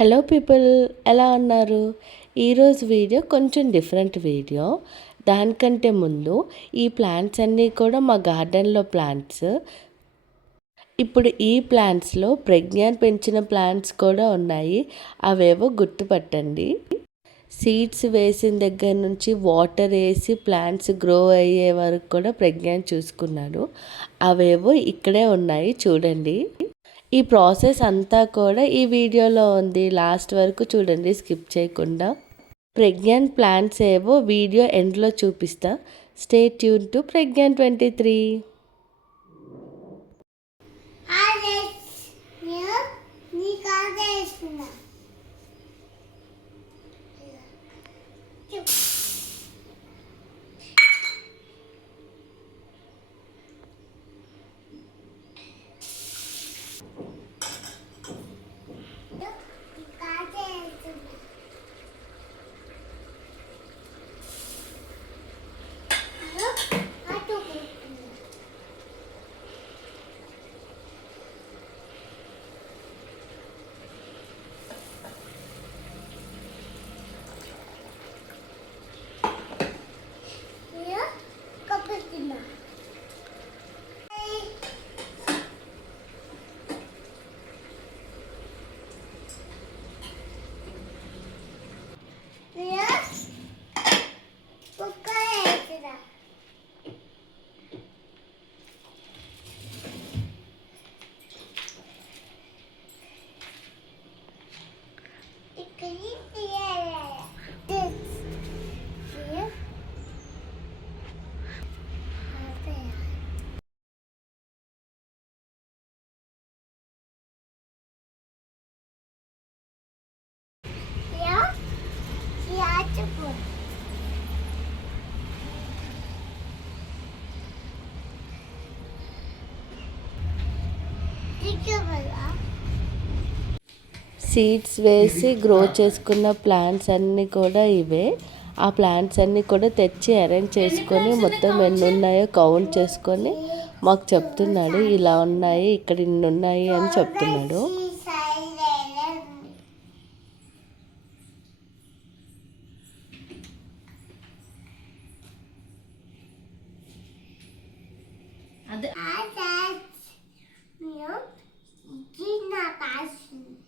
Hello people ఎలా ఉన్నారు? ఈరోజు వీడియో కొంచెం డిఫరెంట్ వీడియో. దానికంటే ముందు ఈ ప్లాంట్స్ అన్నీ కూడా మా గార్డెన్లో ప్లాంట్స్ ఇప్పుడు ఈ ప్లాంట్స్లో ప్రజ్ఞాన్ పెంచిన ప్లాంట్స్ కూడా ఉన్నాయి. అవేవో గుర్తుపట్టండి. సీడ్స్ వేసిన దగ్గర నుంచి వాటర్ వేసి ప్లాంట్స్ గ్రో అయ్యే వరకు కూడా ప్రజ్ఞాన్ చూసుకున్నాను అవేవో ఇక్కడే ఉన్నాయి చూడండి. ఈ ప్రాసెస్ అంతా కూడా ఈ వీడియోలో ఉంది. లాస్ట్ వరకు చూడండి స్కిప్ చేయకుండా. ప్రెగ్నెంట్ ప్లాన్స్ ఏవో వీడియో ఎండ్లో చూపిస్తా. Stay tune to pregnant twenty three. ಇಲ್ಲ సీడ్స్ వేసి గ్రో చేసుకున్న ప్లాంట్స్ అన్నీ కూడా ఇవే. ఆ ప్లాంట్స్ అన్నీ కూడా తెచ్చి అరేంజ్ చేసుకొని మొత్తం ఎన్ని ఉన్నాయో కౌంట్ చేసుకొని మాకు చెప్తున్నాడు. ఇలా ఉన్నాయి ఇక్కడ ఇన్ని ఉన్నాయి అని చెప్తున్నాడు. అది. 那把许